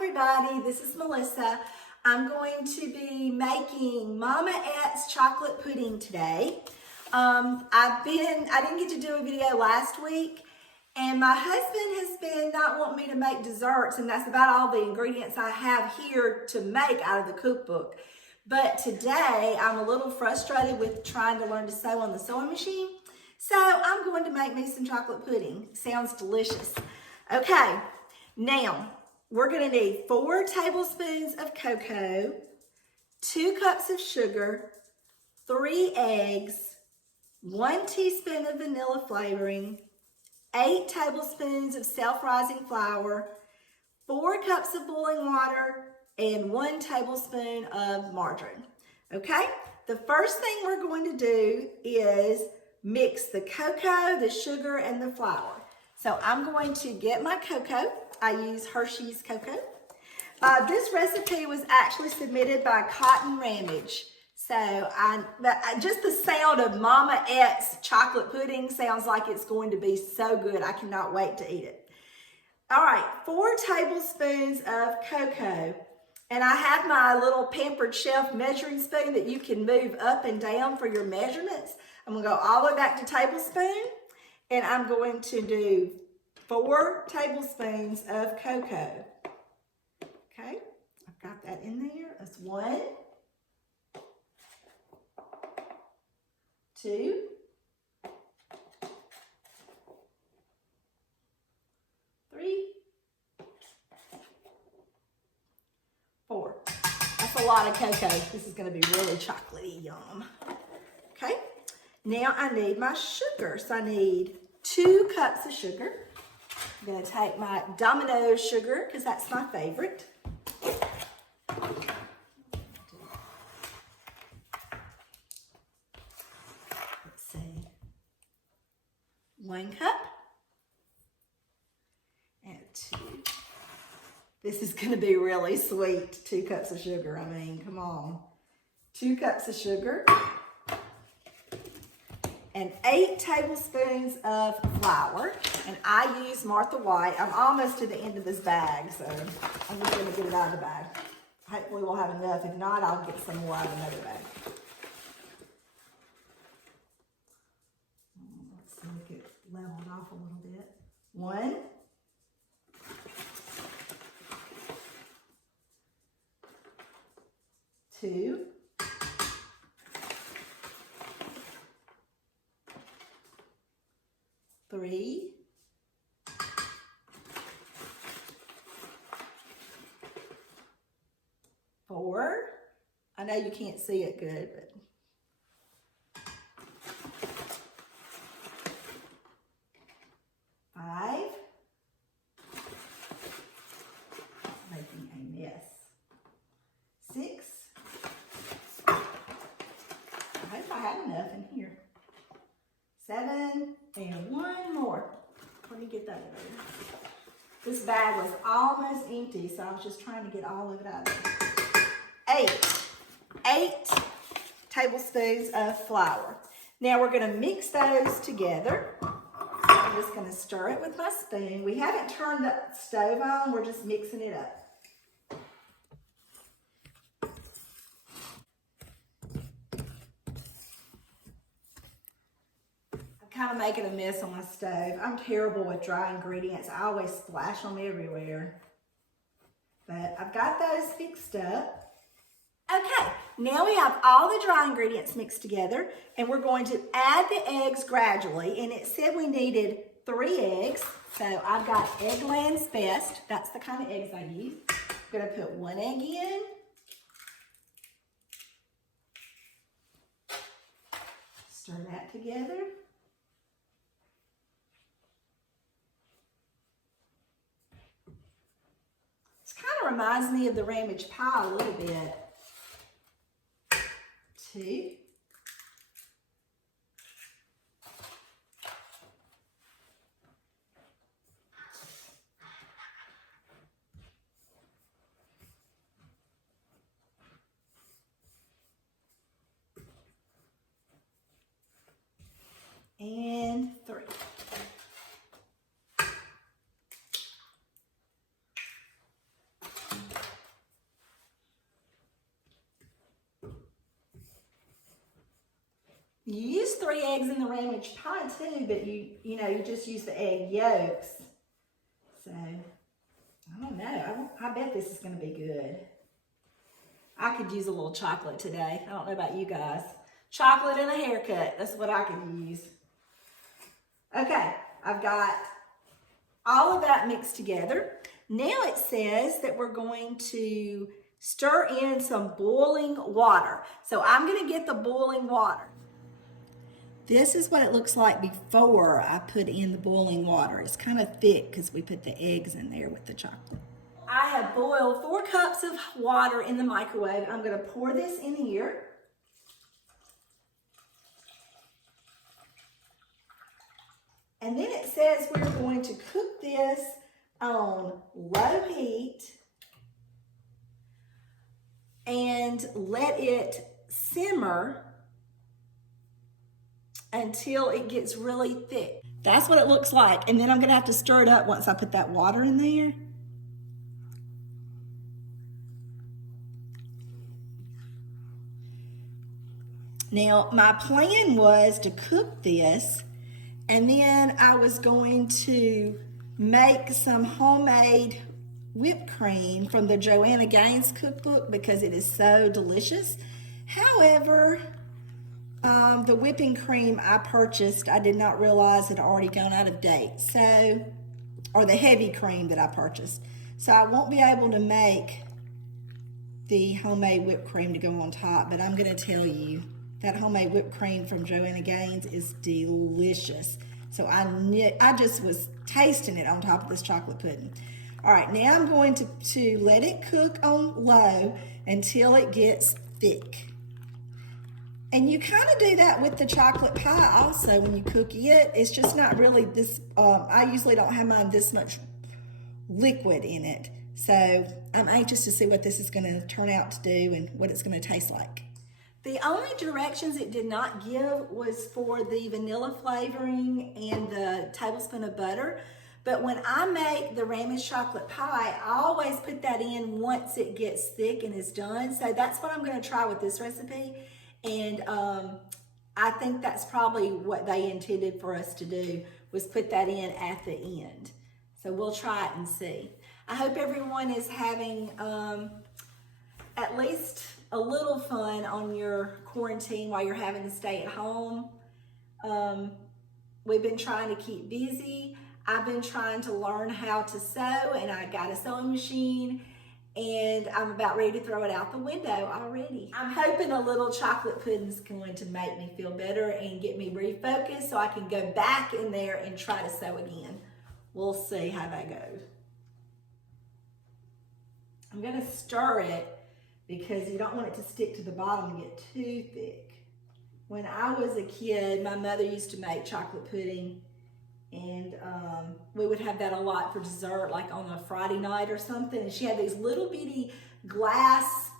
everybody, this is Melissa. I'm going to be making Mama Ett's chocolate pudding today. I didn't get to do a video last week, and my husband has been not wanting me to make desserts, and that's about all the ingredients I have here to make out of the cookbook. But today I'm a little frustrated with trying to learn to sew on the sewing machine, so I'm going to make me some chocolate pudding. Sounds delicious. Okay, now we're going to need 4 tablespoons of cocoa, 2 cups of sugar, 3 eggs, 1 teaspoon of vanilla flavoring, 8 tablespoons of self-rising flour, 4 cups of boiling water, and 1 tablespoon of margarine. Okay, the first thing we're going to do is mix the cocoa, the sugar, and the flour. So I'm going to get my cocoa. I use Hershey's cocoa. This recipe was actually submitted by Cotton Ramage. So just the sound of Mama Ett's chocolate pudding sounds like it's going to be so good. I cannot wait to eat it. All right, 4 tablespoons of cocoa. And I have my little Pampered Chef measuring spoon that you can move up and down for your measurements. I'm gonna go all the way back to tablespoon, and I'm going to do 4 tablespoons of cocoa. Okay, I've got that in there. That's 1, 2, 3, 4. That's a lot of cocoa. This is going to be really chocolatey, yum. Okay, now I need my sugar. So I need 2 cups of sugar. I'm going to take my Domino sugar because that's my favorite. Let's see. 1 cup and 2. This is going to be really sweet, 2 cups of sugar. I mean, come on. 2 cups of sugar and 8 tablespoons of flour. And I use Martha White. I'm almost to the end of this bag, so I'm just going to get it out of the bag. Hopefully we'll have enough. If not, I'll get some more out of another bag. Let's see if it leveled off a little bit. 1. 2. 3. 4. I know you can't see it good, but 5. Making a mess. 6. I hope I have enough in here. 7, and 1 more. Let me get that in there. This bag was almost empty, so I was just trying to get all of it out of there. 8 tablespoons of flour. Now we're going to mix those together. I'm just going to stir it with my spoon. We haven't turned the stove on. We're just mixing it up. Kind of making a mess on my stove. I'm terrible with dry ingredients. I always splash them everywhere. But I've got those mixed up. Okay, now we have all the dry ingredients mixed together, and we're going to add the eggs gradually. And it said we needed 3 eggs. So I've got Eggland's Best. That's the kind of eggs I use. I'm going to put 1 egg in. Stir that together. Reminds me of the Ramage pie a little bit. 2. 3. You use 3 eggs in the Ramage pie too, but you just use the egg yolks. So, I don't know. I bet this is going to be good. I could use a little chocolate today. I don't know about you guys. Chocolate and a haircut. That's what I could use. Okay, I've got all of that mixed together. Now it says that we're going to stir in some boiling water. So I'm going to get the boiling water. This is what it looks like before I put in the boiling water. It's kind of thick because we put the eggs in there with the chocolate. I have boiled 4 cups of water in the microwave. I'm going to pour this in here. And then it says we're going to cook this on low heat and let it simmer until it gets really thick. That's what it looks like. And then I'm going to have to stir it up once I put that water in there. Now, my plan was to cook this, and then I was going to make some homemade whipped cream from the Joanna Gaines cookbook because it is so delicious. However, the whipping cream I purchased, I did not realize had already gone out of date. Or the heavy cream that I purchased. So I won't be able to make the homemade whipped cream to go on top, but I'm going to tell you, that homemade whipped cream from Joanna Gaines is delicious. So I just was tasting it on top of this chocolate pudding. All right, now I'm going to let it cook on low until it gets thick. And you kind of do that with the chocolate pie also when you cook it. It's just not really this, I usually don't have mine this much liquid in it. So I'm anxious to see what this is going to turn out to do and what it's going to taste like. The only directions it did not give was for the vanilla flavoring and the tablespoon of butter. But when I make the Ramage chocolate pie, I always put that in once it gets thick and is done. So that's what I'm going to try with this recipe. And I think that's probably what they intended for us to do, was put that in at the end. So we'll try it and see. I hope everyone is having at least a little fun on your quarantine while you're having to stay at home. We've been trying to keep busy. I've been trying to learn how to sew, and I got a sewing machine, and I'm about ready to throw it out the window already. I'm hoping a little chocolate pudding is going to make me feel better and get me refocused so I can go back in there and try to sew again. We'll see how that goes. I'm gonna stir it because you don't want it to stick to the bottom and get too thick. When I was a kid, my mother used to make chocolate pudding, and we would have that a lot for dessert, like on a Friday night or something. And she had these little bitty glass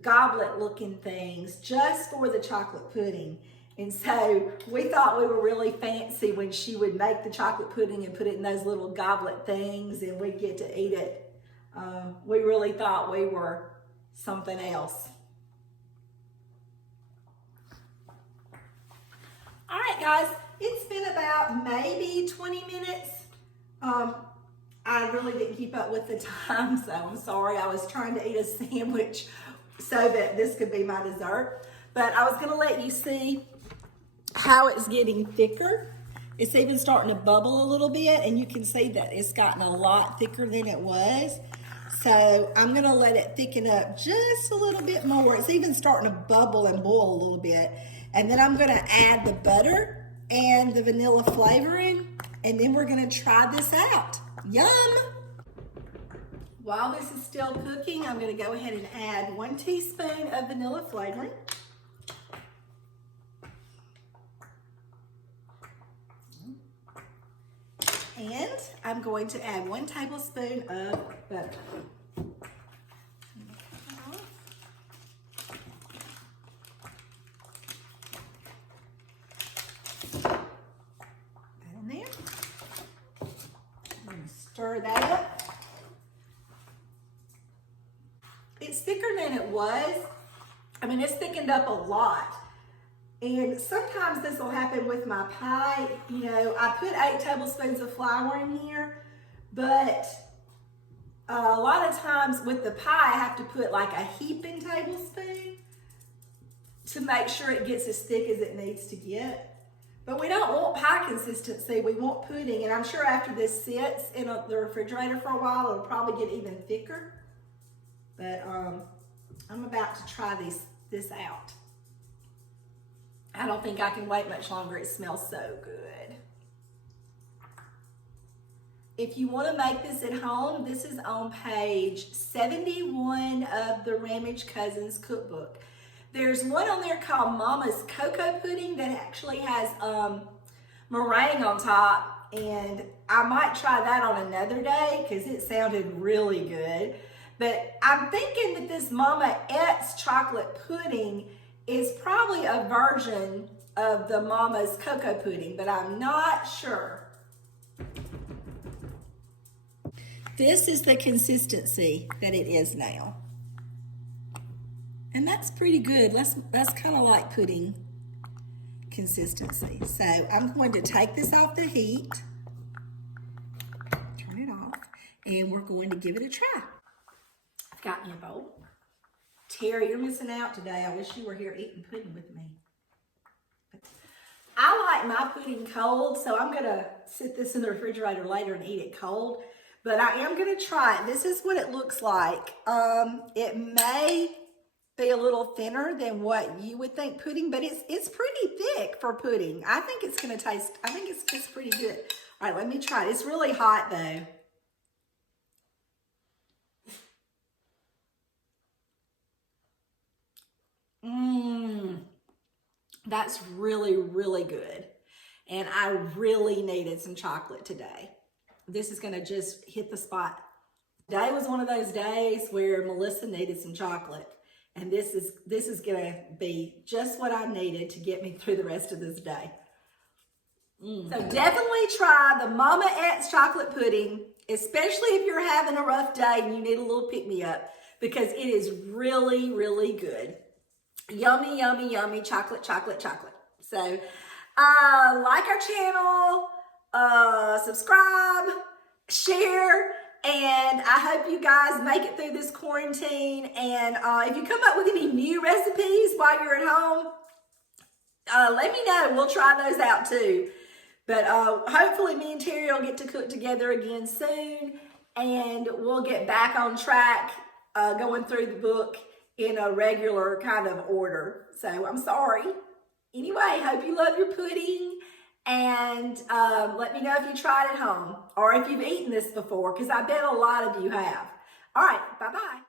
goblet looking things just for the chocolate pudding. And so we thought we were really fancy when she would make the chocolate pudding and put it in those little goblet things, and we'd get to eat it. We really thought we were something else. All right, guys, it's been about maybe 20 minutes. I really didn't keep up with the time, so I'm sorry. I was trying to eat a sandwich so that this could be my dessert. But I was gonna let you see how it's getting thicker. It's even starting to bubble a little bit, and you can see that it's gotten a lot thicker than it was. So I'm gonna let it thicken up just a little bit more. It's even starting to bubble and boil a little bit. And then I'm gonna add the butter and the vanilla flavoring, and then we're gonna try this out. Yum! While this is still cooking, I'm gonna go ahead and add 1 teaspoon of vanilla flavoring. And I'm going to add 1 tablespoon of butter. That in there. I'm going to stir that up. It's thicker than it was. I mean, it's thickened up a lot. And sometimes this will happen with my pie. You know, I put 8 tablespoons of flour in here, but a lot of times with the pie, I have to put like a heaping tablespoon to make sure it gets as thick as it needs to get. But we don't want pie consistency, we want pudding. And I'm sure after this sits in the refrigerator for a while, it'll probably get even thicker. But I'm about to try this out. I don't think I can wait much longer. It smells so good. If you want to make this at home, this is on page 71 of the Ramage Cousins Cookbook. There's one on there called Mama's Cocoa Pudding that actually has meringue on top, and I might try that on another day because it sounded really good. But I'm thinking that this Mama Ett's chocolate pudding is probably a version of the Mama's Cocoa Pudding, but I'm not sure. This is the consistency that it is now. And that's pretty good. That's kind of like pudding consistency. So I'm going to take this off the heat, turn it off, and we're going to give it a try. I've got me a bowl. Terry, you're missing out today. I wish you were here eating pudding with me. I like my pudding cold, so I'm gonna sit this in the refrigerator later and eat it cold. But I am gonna try it. This is what it looks like. It may be a little thinner than what you would think pudding, but it's pretty thick for pudding. I think it's gonna taste, I think it's pretty good. All right, let me try it. It's really hot though. That's really, really good. And I really needed some chocolate today. This is gonna just hit the spot. Today was one of those days where Melissa needed some chocolate. And this is gonna be just what I needed to get me through the rest of this day. So definitely try the Mama Ett's chocolate pudding, especially if you're having a rough day and you need a little pick-me-up, because it is really, really good. Yummy, yummy, yummy, chocolate, chocolate, chocolate. So like our channel, subscribe, share, and I hope you guys make it through this quarantine. And if you come up with any new recipes while you're at home, let me know. We'll try those out too. But hopefully me and Terry will get to cook together again soon, and we'll get back on track going through the book in a regular kind of order. So I'm sorry. Anyway, hope you love your pudding, and let me know if you tried it at home or if you've eaten this before, because I bet a lot of you have. All right, bye-bye.